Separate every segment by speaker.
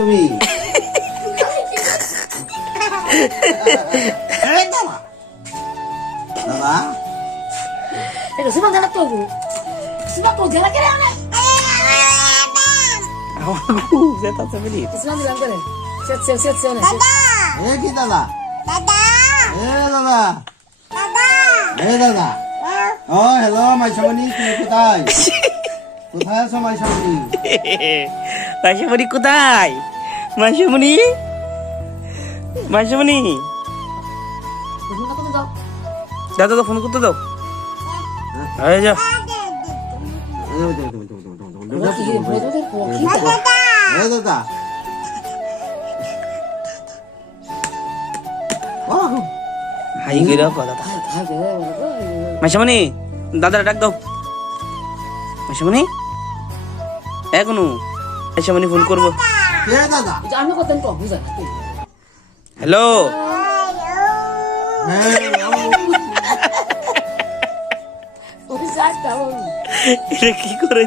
Speaker 1: তুমি এই দাদা দাদা
Speaker 2: এটা সিমান জানা তো সিমান তো জানা কেন না
Speaker 3: আমাকে যেটা আছে বলি
Speaker 2: সিমান জানা করে সেট সেট সেট সেট
Speaker 1: এ কি দাদা এ দাদা এ দাদা ও হ্যালো মাইশামণি তুমি কোথায় কোথায় আছো মাইশামণি
Speaker 3: মাসিমণি কোথায় মাসিমণি? মাসিমণি? দাদা ফোন করতে দাও। আরে যা।
Speaker 1: দাদা।
Speaker 3: দাদার ডাক দাও। মাসিমণি? এখনও? মাসিমণি ফোন করব।
Speaker 1: দাদা।
Speaker 2: এটা আমি কত তো বুঝা
Speaker 3: হ্যালো।
Speaker 1: হ্যাঁ
Speaker 3: এটা কি করে?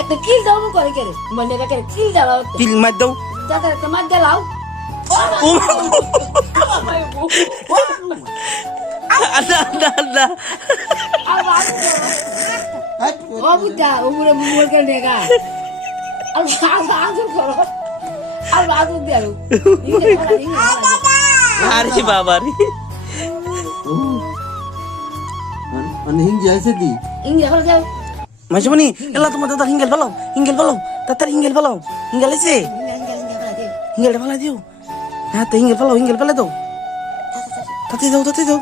Speaker 2: একটা কিল দাও করে করে মানে করে কিল দাও
Speaker 3: কিল মার দাও।
Speaker 2: দাদা একটা মার গেলাও
Speaker 3: ও আদা আদা আদা
Speaker 2: ও বুদ্ধা মুরে মুরে করে নেগা। আর আজ আজ করো। আর আজ দেও।
Speaker 3: আরে বাবা রে।
Speaker 1: মানে হিংজি আছে দি?
Speaker 2: ইংলিশ করে যাও
Speaker 3: মাসিমণি এলা তোমার দাদা হিঙ্গেল ফেলাও হিঙ্গেল ফেলাও তাড়াতাড়ি হিঙ্গেল ফেলাও হিঙ্গেল আছে? হিঙ্গেলটা ফেলা দিও হ্যাঁ তো হিঙ্গেল ফেলাও হিঙ্গেল ফেলে দাও। তাতে দাও তাতে দাও।